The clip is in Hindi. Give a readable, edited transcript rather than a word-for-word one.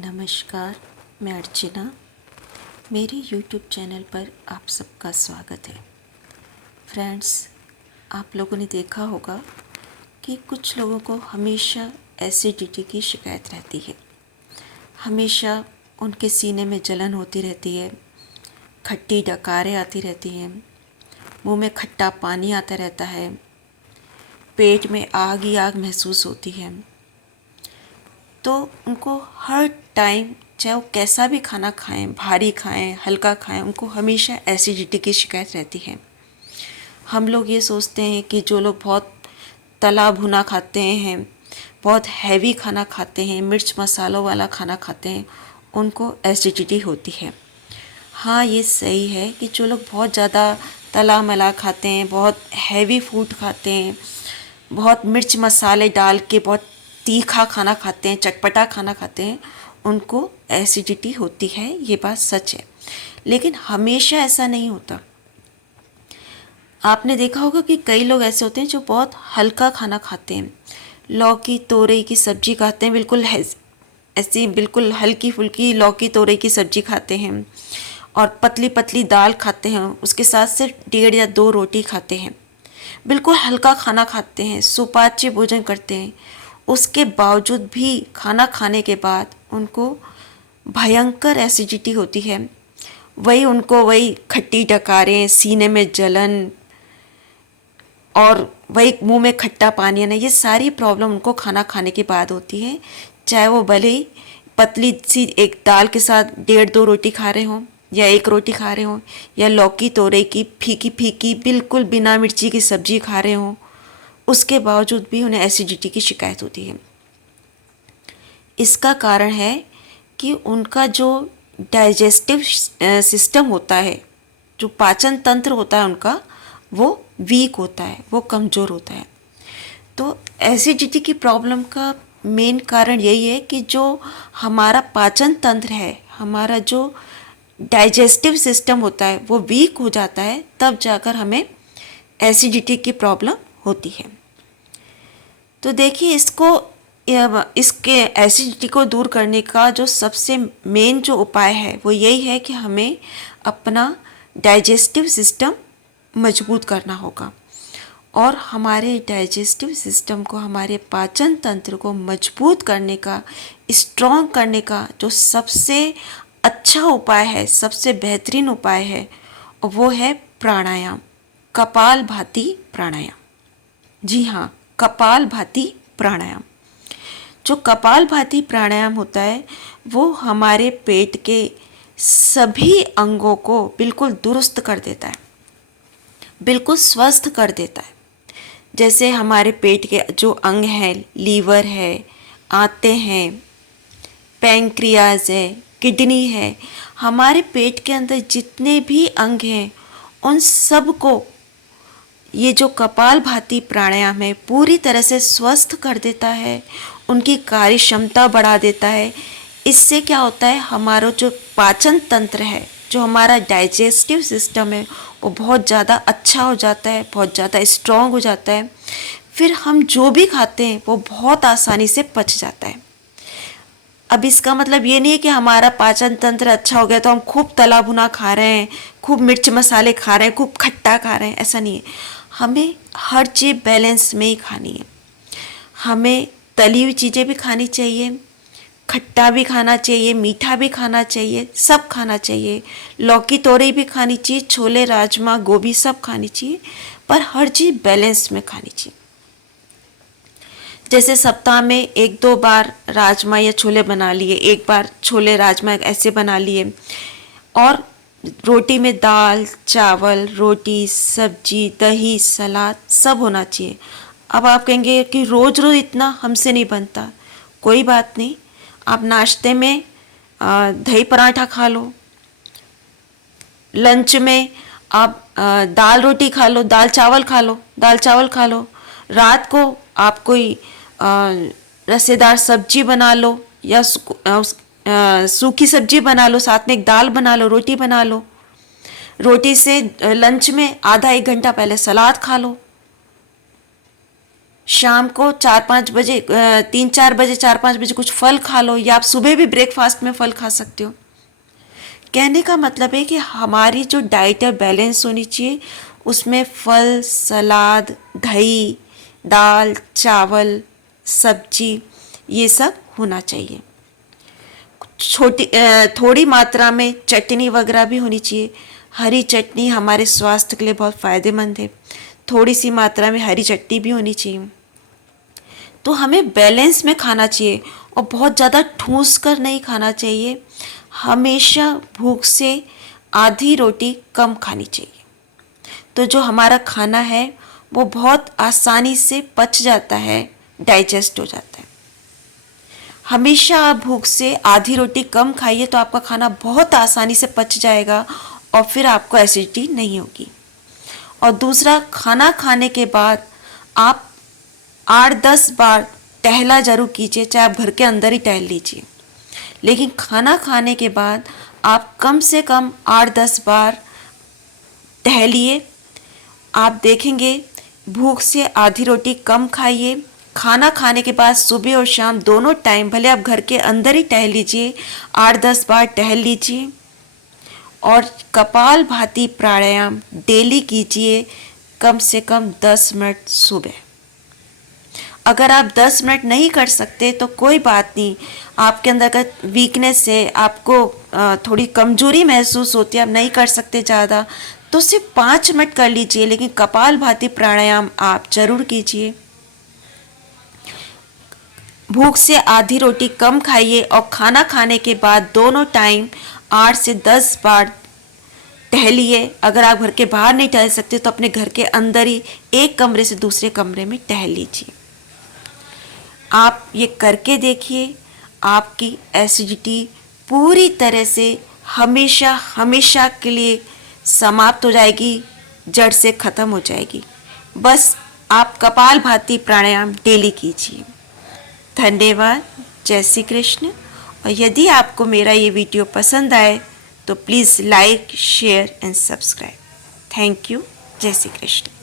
नमस्कार, मैं अर्चना। मेरे YouTube चैनल पर आप सबका स्वागत है। फ्रेंड्स, आप लोगों ने देखा होगा कि कुछ लोगों को हमेशा एसिडिटी की शिकायत रहती है। हमेशा उनके सीने में जलन होती रहती है, खट्टी डकारें आती रहती हैं, मुंह में खट्टा पानी आता रहता है, पेट में आग ही आग महसूस होती है। तो उनको हर टाइम, चाहे वो कैसा भी खाना खाएं, भारी खाएं, हल्का खाएं, उनको हमेशा एसिडिटी की शिकायत रहती है। हम लोग ये सोचते हैं कि जो लोग बहुत तला भुना खाते हैं, बहुत हैवी खाना खाते हैं, मिर्च मसालों वाला खाना खाते हैं, उनको एसिडिटी होती है। हाँ, ये सही है कि जो लोग बहुत ज़्यादा तला मला खाते हैं, बहुत हैवी फूड खाते हैं, बहुत मिर्च मसाले डाल के बहुत तीखा खाना खाते हैं, चटपटा खाना खाते हैं, उनको एसिडिटी होती है। ये बात सच है, लेकिन हमेशा ऐसा नहीं होता। आपने देखा होगा कि कई लोग ऐसे होते हैं जो बहुत हल्का खाना खाते हैं, लौकी तोरई की सब्जी खाते हैं, बिल्कुल ऐसी बिल्कुल हल्की फुल्की लौकी तोरई की सब्जी खाते हैं और पतली पतली दाल खाते हैं, उसके साथ सिर्फ 1.5 या 2 रोटी खाते हैं, बिल्कुल हल्का खाना खाते हैं, सुपाच्य भोजन करते हैं। उसके बावजूद भी खाना खाने के बाद उनको भयंकर एसिडिटी होती है। वही खट्टी डकारें, सीने में जलन और वही मुंह में खट्टा पानी आना, ये सारी प्रॉब्लम उनको खाना खाने के बाद होती है। चाहे वो भले ही पतली सी एक दाल के साथ 1.5-2 रोटी खा रहे हों, या 1 रोटी खा रहे हों, या लौकी तोरई की फीकी फीकी बिल्कुल बिना मिर्ची की सब्जी खा रहे हों, उसके बावजूद भी उन्हें एसिडिटी की शिकायत होती है। इसका कारण है कि उनका जो डाइजेस्टिव सिस्टम होता है, जो पाचन तंत्र होता है उनका, वो वीक होता है, वो कमज़ोर होता है। तो एसिडिटी की प्रॉब्लम का मेन कारण यही है कि जो हमारा पाचन तंत्र है, हमारा जो डाइजेस्टिव सिस्टम होता है, वो वीक हो जाता है, तब जाकर हमें एसिडिटी की प्रॉब्लम होती है। तो देखिए, इसके एसिडिटी को दूर करने का जो सबसे मेन जो उपाय है वो यही है कि हमें अपना डाइजेस्टिव सिस्टम मजबूत करना होगा। और हमारे डाइजेस्टिव सिस्टम को, हमारे पाचन तंत्र को मजबूत करने का, स्ट्रॉन्ग करने का जो सबसे अच्छा उपाय है, सबसे बेहतरीन उपाय है, वो है प्राणायाम, कपालभाति प्राणायाम। जी हाँ, कपालभाति प्राणायाम। जो कपालभाति प्राणायाम होता है वो हमारे पेट के सभी अंगों को बिल्कुल दुरुस्त कर देता है, बिल्कुल स्वस्थ कर देता है। जैसे हमारे पेट के जो अंग हैं, लीवर है, आंतें हैं, पैंक्रियाज है, किडनी है, हमारे पेट के अंदर जितने भी अंग हैं, उन सब को ये जो कपालभाति प्राणायाम है पूरी तरह से स्वस्थ कर देता है, उनकी कार्य क्षमता बढ़ा देता है। इससे क्या होता है, हमारा जो पाचन तंत्र है, जो हमारा डाइजेस्टिव सिस्टम है, वो बहुत ज़्यादा अच्छा हो जाता है, बहुत ज़्यादा स्ट्रॉन्ग हो जाता है। फिर हम जो भी खाते हैं वो बहुत आसानी से पच जाता है। अब इसका मतलब ये नहीं है कि हमारा पाचन तंत्र अच्छा हो गया तो हम खूब तला भुना खा रहे हैं, खूब मिर्च मसाले खा रहे हैं, खूब खट्टा खा रहे हैं, ऐसा नहीं है। हमें हर चीज़ बैलेंस में ही खानी है। हमें तली हुई चीज़ें भी खानी चाहिए, खट्टा भी खाना चाहिए, मीठा भी खाना चाहिए, सब खाना चाहिए। लौकी तोरई भी खानी चाहिए, छोले राजमा गोभी सब खानी चाहिए, पर हर चीज़ बैलेंस में खानी चाहिए। जैसे सप्ताह में 1-2 बार राजमा या छोले बना लिए, एक बार छोले राजमा ऐसे बना लिए, और रोटी में दाल चावल रोटी सब्जी दही सलाद सब होना चाहिए। अब आप कहेंगे कि रोज़ रोज़ इतना हमसे नहीं बनता, कोई बात नहीं। आप नाश्ते में दही पराठा खा लो, लंच में आप दाल रोटी खा लो, दाल चावल खा लो, दाल चावल खा लो। रात को आप कोई रसेदार सब्जी बना लो, या सूखी सब्जी बना लो, साथ में एक दाल बना लो, रोटी बना लो। रोटी से लंच में आधा 1 घंटा पहले सलाद खा लो। शाम को 4-5 बजे 3-4 बजे 4-5 बजे कुछ फल खा लो, या आप सुबह भी ब्रेकफास्ट में फल खा सकते हो। कहने का मतलब है कि हमारी जो डाइट है बैलेंस होनी चाहिए, उसमें फल, सलाद, दही, दाल, चावल, सब्जी, ये सब होना चाहिए। थोड़ी मात्रा में चटनी वगैरह भी होनी चाहिए। हरी चटनी हमारे स्वास्थ्य के लिए बहुत फ़ायदेमंद है। थोड़ी सी मात्रा में हरी चटनी भी होनी चाहिए। तो हमें बैलेंस में खाना चाहिए और बहुत ज़्यादा ठूस कर नहीं खाना चाहिए। हमेशा भूख से आधी रोटी कम खानी चाहिए। तो जो हमारा खाना है वो बहुत आसानी से पच जाता है, डाइजेस्ट हो जाता है। हमेशा आप भूख से आधी रोटी कम खाइए तो आपका खाना बहुत आसानी से पच जाएगा और फिर आपको एसिडिटी नहीं होगी। और दूसरा, खाना खाने के बाद आप 8-10 बार टहला जरूर कीजिए, चाहे आप घर के अंदर ही टहल लीजिए, लेकिन खाना खाने के बाद आप कम से कम 8-10 बार टहलिए। आप देखेंगे भूख से आधी रोटी कम खाइए। खाना खाने के बाद सुबह और शाम दोनों टाइम, भले आप घर के अंदर ही टहल लीजिए, 8-10 बार टहल लीजिए। और कपाल भाती प्राणायाम डेली कीजिए, कम से कम 10 मिनट सुबह। अगर आप 10 मिनट नहीं कर सकते तो कोई बात नहीं, आपके अंदर का वीकनेस है, आपको थोड़ी कमजोरी महसूस होती है, आप नहीं कर सकते ज़्यादा, तो सिर्फ 5 मिनट कर लीजिए, लेकिन कपाल भाती प्राणायाम आप जरूर कीजिए। भूख से आधी रोटी कम खाइए और खाना खाने के बाद दोनों टाइम 8 से 10 बार टहलिए। अगर आप घर के बाहर नहीं टहल सकते तो अपने घर के अंदर ही एक कमरे से दूसरे कमरे में टहल लीजिए। आप ये करके देखिए, आपकी एसिडिटी पूरी तरह से हमेशा हमेशा के लिए समाप्त हो जाएगी, जड़ से ख़त्म हो जाएगी। बस आप कपाल भाती प्राणायाम डेली कीजिए। धन्यवाद। जय श्री कृष्ण। और यदि आपको मेरा ये वीडियो पसंद आए तो please like, share and subscribe. Thank you. जय श्री कृष्ण।